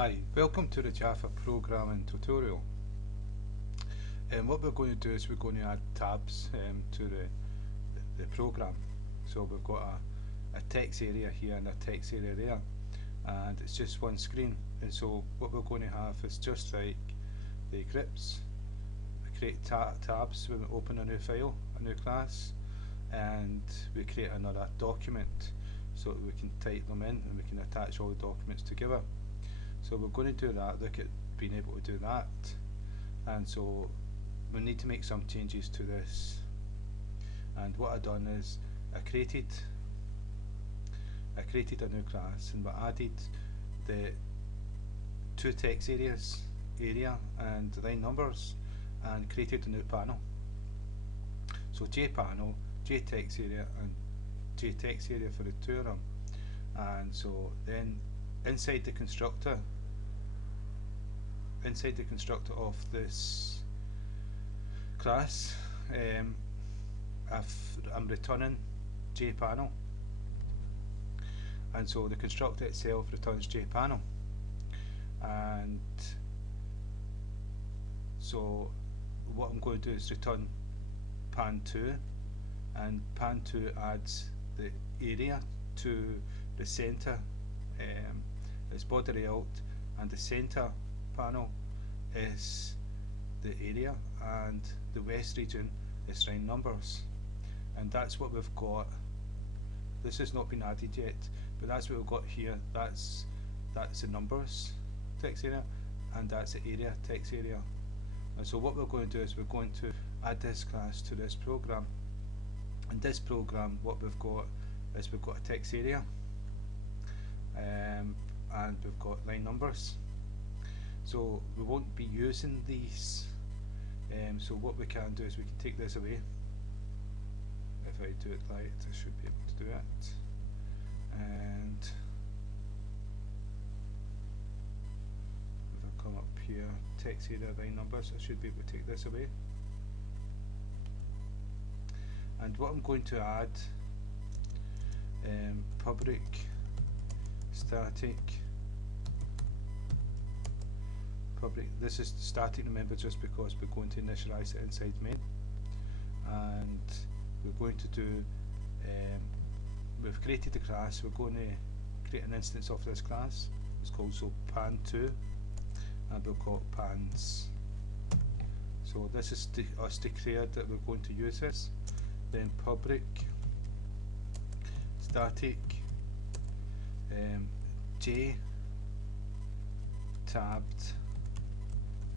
Hi, welcome to the Java programming tutorial. And what we're going to do is we're going to add tabs to the program. So we've got a text area here and a text area there, and it's just one screen. And so what we're going to have is just like the Eclipse. We create tabs when we open a new file, a new class, and we create another document so that we can type them in and we can attach all the documents together. So we're going to do that, look at being able to do that, and so we need to make some changes to this. And what I've done is I created a new class, and we added the two text areas, area and line numbers, and created a new panel. So JPanel, JText area and JText area for the two of them. And so then inside the constructor of this class, I'm returning JPanel, and so the constructor itself returns JPanel. And so what I'm going to do is return pan2, and pan2 adds the area to the center. It's border layout, and the center panel is the area, and the west region is line numbers. And that's what we've got. This has not been added yet, but that's what we've got here. That's the numbers text area, and that's the area text area. And so what we're going to do is we're going to add this class to this program. In this program, what we've got is we've got a text area, and we've got line numbers. So we won't be using these. So what we can do is we can take this away. If I do it right, I should be able to do it. And if I come up here, text area, line numbers, I should be able to take this away. And what I'm going to add, public static public, this is static, remember, just because we're going to initialize it inside main. And we're going to do, we've created the class, we're going to create an instance of this class. It's called pan2, and we'll call it pans. So this is us declared that we're going to use this. Then public static JTabbedPane,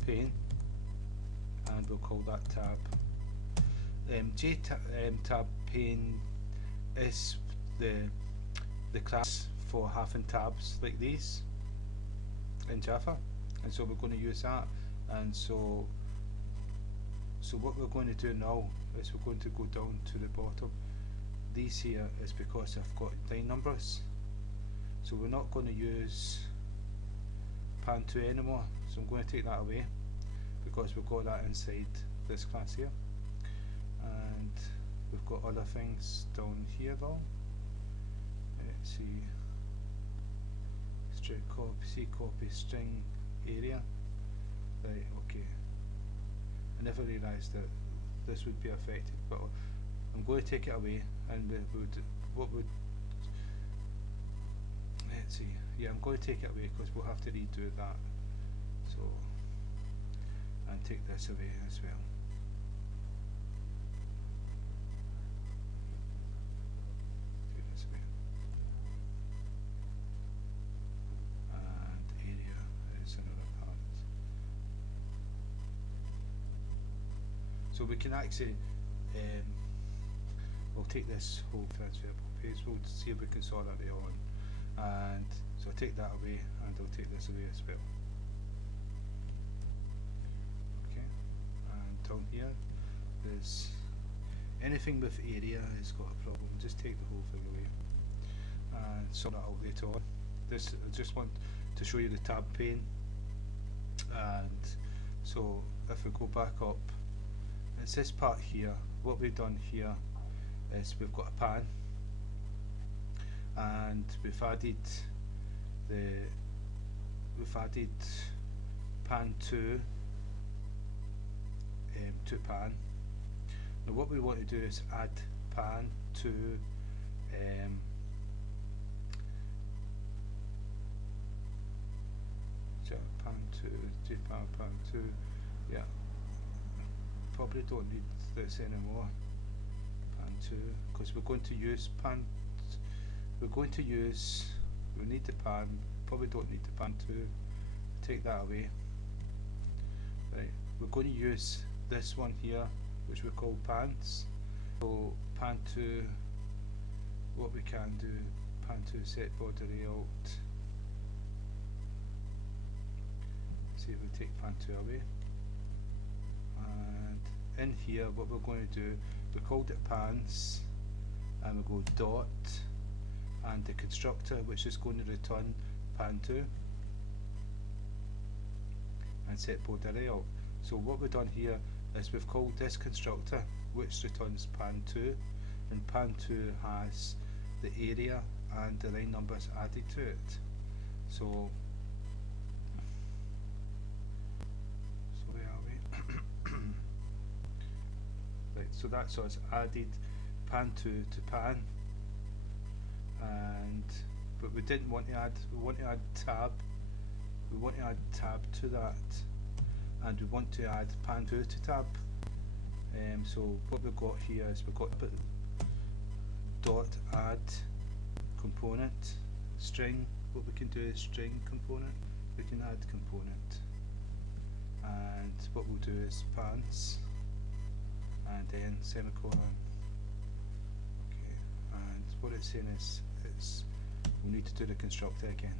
and we'll call that tab. JTabbedPane is the class for having tabs like these in Java, and so we're going to use that. And so what we're going to do now is we're going to go down to the bottom. These here is because I've got line numbers, so we're not going to use pan2 anymore. So I'm going to take that away because we've got that inside this class here. And we've got other things down here though. Let's see, string copy, copy string area. Right, okay. I never realised that this would be affected, but I'm going to take it away. And let's see, yeah, I'm going to take it away because we'll have to redo that. So, and take this away as well. Take this away. And area is another part. So we can actually, we'll take this whole transferable page, we'll see if we can sort that on. And so I'll take that away, and I'll take this away as well. Okay, and down here there's anything with area has got a problem. Just take the whole thing away and sort that out later on. This, I just want to show you the tab pane. And so if we go back up, it's this part here. What we've done here is we've got a pan, and we've added we've added pan 2 to pan. Now what we want to do is add pan to pan 2, pan 2, yeah, probably don't need this anymore, pan 2, because we're going to use we need the pan, probably don't need the pan 2, take that away. Right, we're going to use this one here, which we call pans. So pan 2, what we can do, pan 2 set border layout. See if we take pan 2 away, and in here what we're going to do, we called it pans, and we go dot and the constructor, which is going to return pan 2, and set border layout. So what we've done here is we've called this constructor, which returns pan 2, and pan 2 has the area and the line numbers added to it. So where are we? Right, so that's us added pan 2 to pan, but we didn't want to add, we want to add tab to that, and we want to add pan 2 to tab. So what we've got here is we've got dot add component string. What we can do is string component, we can add component, and what we'll do is pans and then semicolon. Okay, and what it's saying is we'll need to do the constructor again,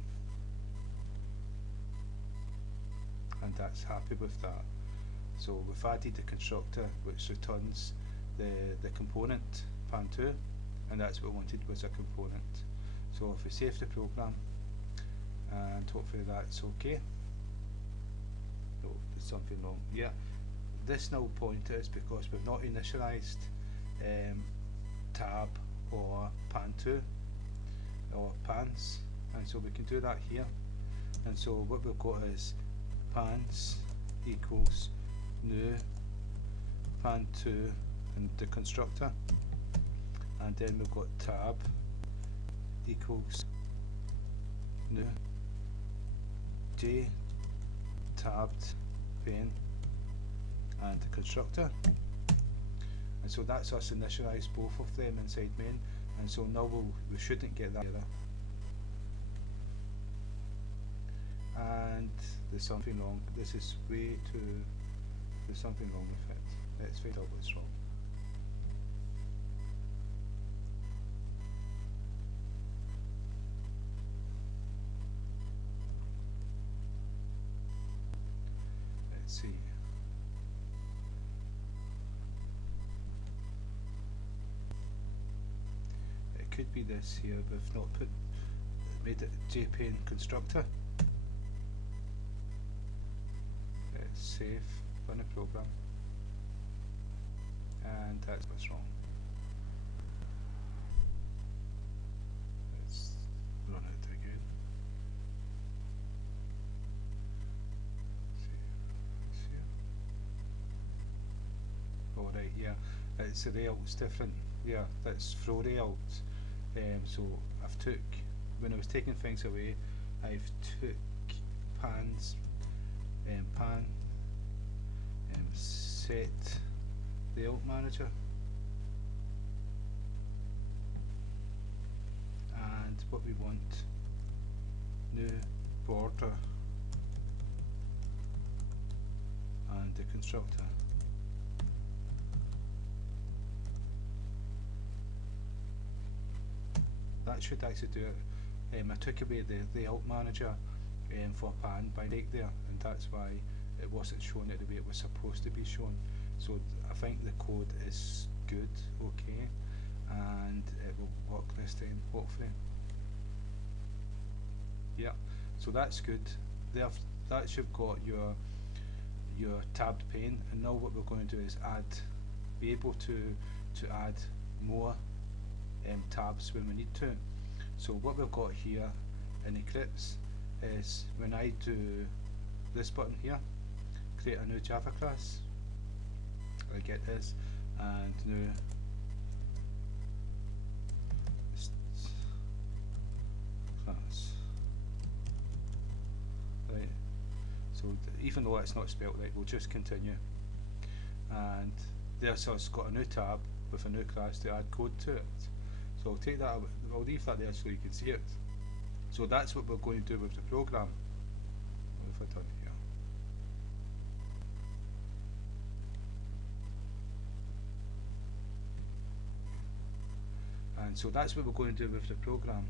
and that's happy with that. So we've added the constructor, which returns the component pan 2, and that's what we wanted, was a component. So if we save the program, and hopefully that's okay. No, there's something wrong. Yeah, this null pointer is because we've not initialized tab or pan 2 or pans, and so we can do that here. And so what we've got is pans equals new pan 2 and the constructor, and then we've got tab equals new JTabbedPane and the constructor, and so that's us initialised both of them inside main, and so now we shouldn't get that error. And there's something wrong. This is way too. There's something wrong with it. Let's find out what's wrong. Let's see. It could be this here. We've not made it JPane constructor. Let's save, run a program, and that's what's wrong. Let's run it again. Alright, yeah, it's the layout's different. Yeah, that's FlowLayout. So I've took, when I was taking things away, I've took pans, pan, set layout manager, and what we want, new border and the constructor. That should actually do it. I took away the layout manager for pan by right there, and that's why it wasn't shown it the way it was supposed to be shown. So I think the code is good, okay, and it will work this time, hopefully. Yeah, so that's good. That's you've got your tabbed pane, and now what we're going to do is be able to add more tabs when we need to. So what we've got here in Eclipse is when I do this button here, create a new Java class, I get this, and new class. Right, so even though it's not spelled right, we'll just continue. And there's us got a new tab with a new class to add code to it. So I'll take that, I'll leave that there so you can see it. So that's what we're going to do with the program. What have I done here? And so that's what we're going to do with the program.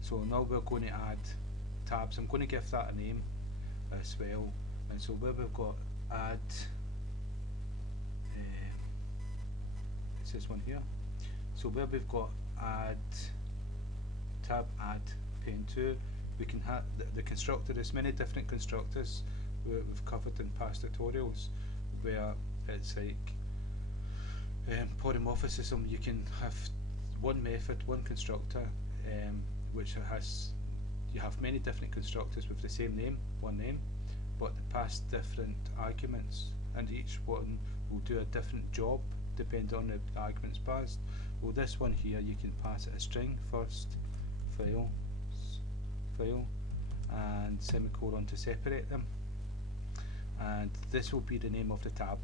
So now we're going to add tabs. I'm going to give that a name as well. And so where we've got add, it's this one here. So where we've got add tab add pane 2, we can have the constructor. There's many different constructors we've covered in past tutorials, where it's like polymorphism. You can have one method, one constructor, which has, you have many different constructors with the same name, one name, but they pass different arguments, and each one will do a different job depending on the arguments passed. Well, this one here, you can pass it a string first, file, and semicolon to separate them, and this will be the name of the tab.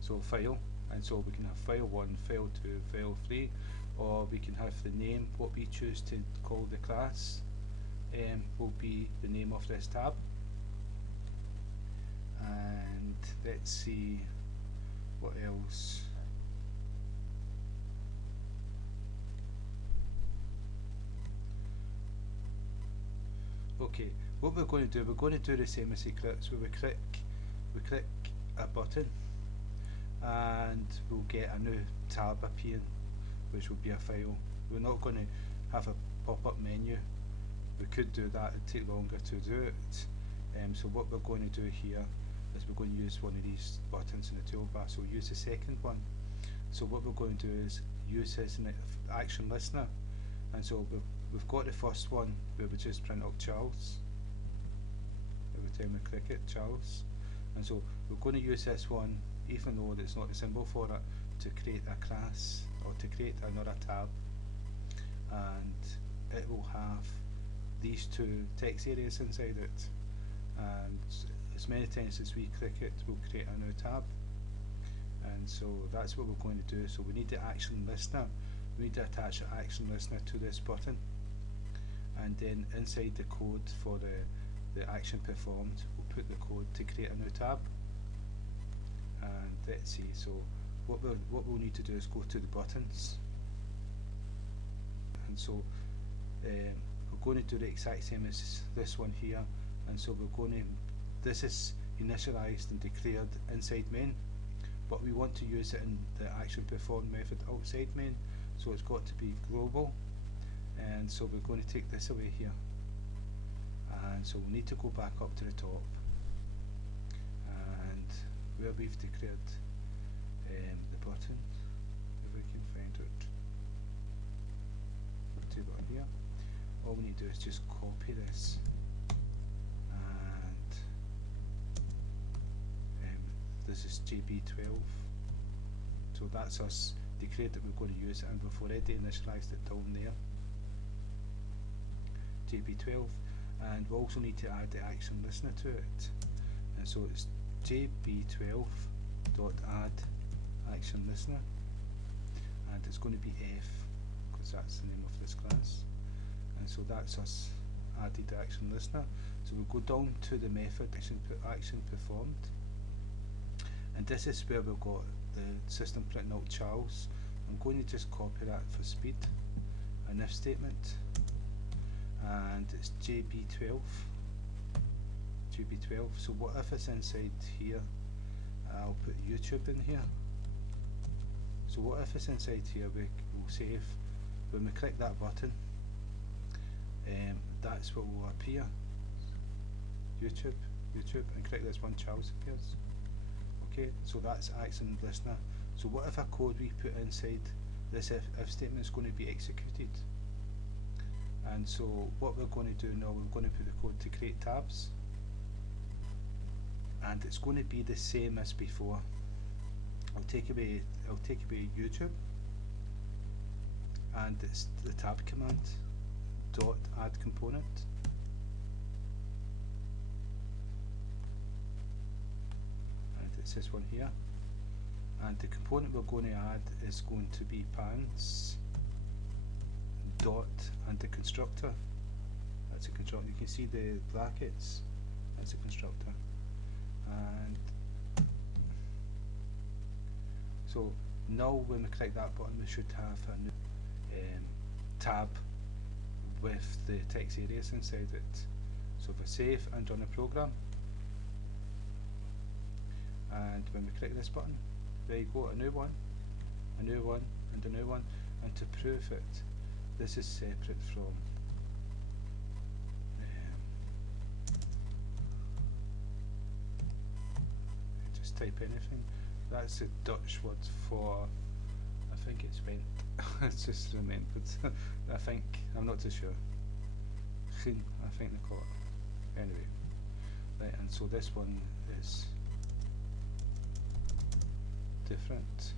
So file, and so we can have file 1, file 2, file 3, or we can have the name, what we choose to call the class will be the name of this tab. And let's see what else. Okay, what we're going to do, we're going to do the same as Eclipse, where we click a button, and we'll get a new tab appearing, which will be a file. We're not going to have a pop-up menu. We could do that, it'd take longer to do it. So what we're going to do here is we're going to use one of these buttons in the toolbar. So we'll use the second one. So what we're going to do is use this in the action listener. And so we've got the first one where we just print out Charles. Every time we click it, Charles. And so we're going to use this one, even though it's not the symbol for it, to create a class or to create another tab. And it will have these two text areas inside it. And as many times as we click it, we'll create a new tab. And so that's what we're going to do. So we need the action listener. We need to attach the action listener to this button, and then inside the code for the action performed, we'll put the code to create a new tab. And let's see, so what we'll need to do is go to the buttons, and so we're going to do the exact same as this one here. And so we're going to, this is initialized and declared inside main, but we want to use it in the action performed method outside main, so it's got to be global. And so we're going to take this away here, and so we need to go back up to the top, and where we've declared the button, if we can find it, to button here. All we need to do is just copy this, and this is JB12, so that's us declared that we're going to use it, and we've already initialized it down there, JB12, and we also need to add the action listener to it. And so it's JB12.add action listener, and it's going to be F because that's the name of this class. And so that's us added the action listener. So we'll go down to the method action performed, and this is where we've got the system printing out Charles. I'm going to just copy that for speed, an if statement, and it's JB12. So what if it's inside here? I'll put YouTube in here. So what if it's inside here? We'll save. When we click that button, that's what will appear. YouTube, and click this one, Charles appears. Okay, so that's action listener. So whatever code we put inside this if statement is going to be executed. And so what we're going to do now, we're going to put the code to create tabs, and it's going to be the same as before. I'll take away YouTube, and it's the tab command dot add component, and it's this one here, and the component we're going to add is going to be pants dot and the constructor. That's a constructor. You can see the brackets. That's a constructor. And so now when we click that button, we should have a new tab with the text areas inside it. So if I save and run a program, and when we click this button, there you go, a new one, and a new one. And to prove it, this is separate from just type anything. That's the Dutch word for, I think it's went. It's just remembered. I think, I'm not too sure. I think they call it. Anyway, right, and so this one is different.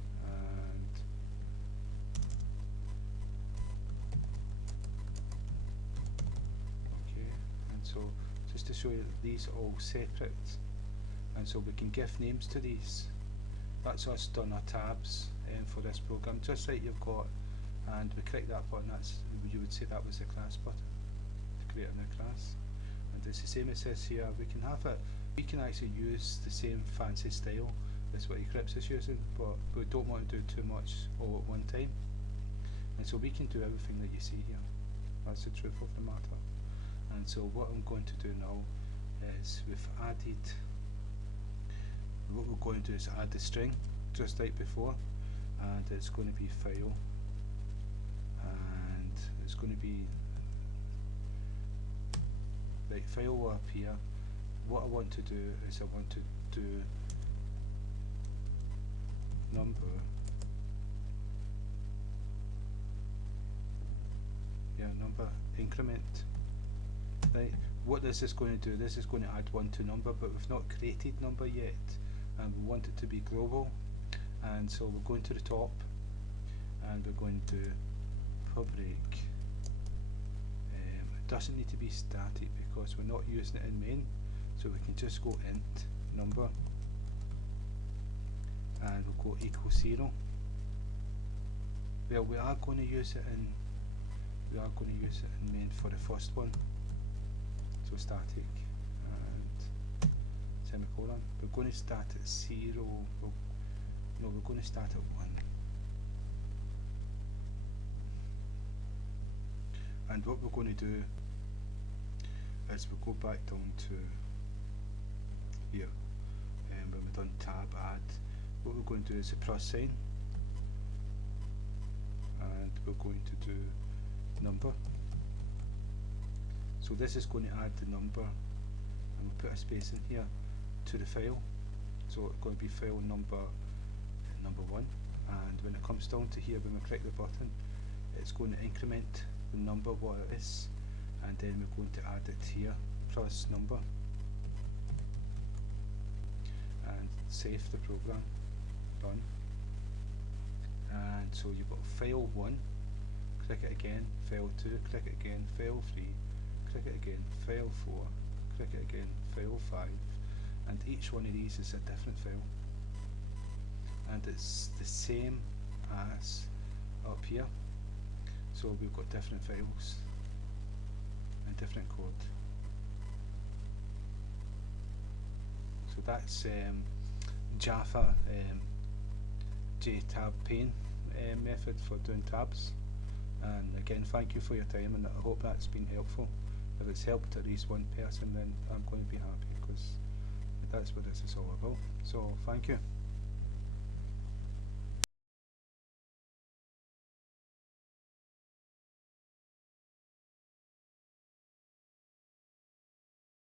So just to show you that these are all separate, and so we can give names to these. That's us done our tabs for this program, just like you've got, and we click that button, that's, you would say that was the class button to create a new class. And it's the same it says here, we can have it, we can actually use the same fancy style as what Eclipse is using, but we don't want to do too much all at one time, and so we can do everything that you see here. That's the truth of the matter. And so what I'm going to do now is we've added, what we're going to do is add the string just like before, and it's going to be file, and it's going to be like file will appear. What I want to do is I want to do number increment. Right, what this is going to do, this is going to add 1 to number, but we've not created number yet, and we want it to be global, and so we're going to the top, and we're going to public. It doesn't need to be static because we're not using it in main, so we can just go int number, and we'll go equals 0. Well, we are going to use it in main for the first one. So static and semicolon. We're going to start at 0. No, we're going to start at 1. And what we're going to do is we'll go back down to here, and when we've done tab add, what we're going to do is a plus sign, and we're going to do number. So this is going to add the number, and we'll put a space in here to the file. So it's going to be file number 1, and when it comes down to here, when we click the button, it's going to increment the number what it is, and then we're going to add it here plus number, and save the program, done. And so you've got file 1, click it again, file 2, click it again, file 3, click it again, file 4, click it again, file 5, and each one of these is a different file, and it's the same as up here. So we've got different files and different code. So that's Java JTabbedPane method for doing tabs. And again, thank you for your time, and I hope that's been helpful. If it's helped at least one person, then I'm going to be happy, because that's what this is all about. So thank you.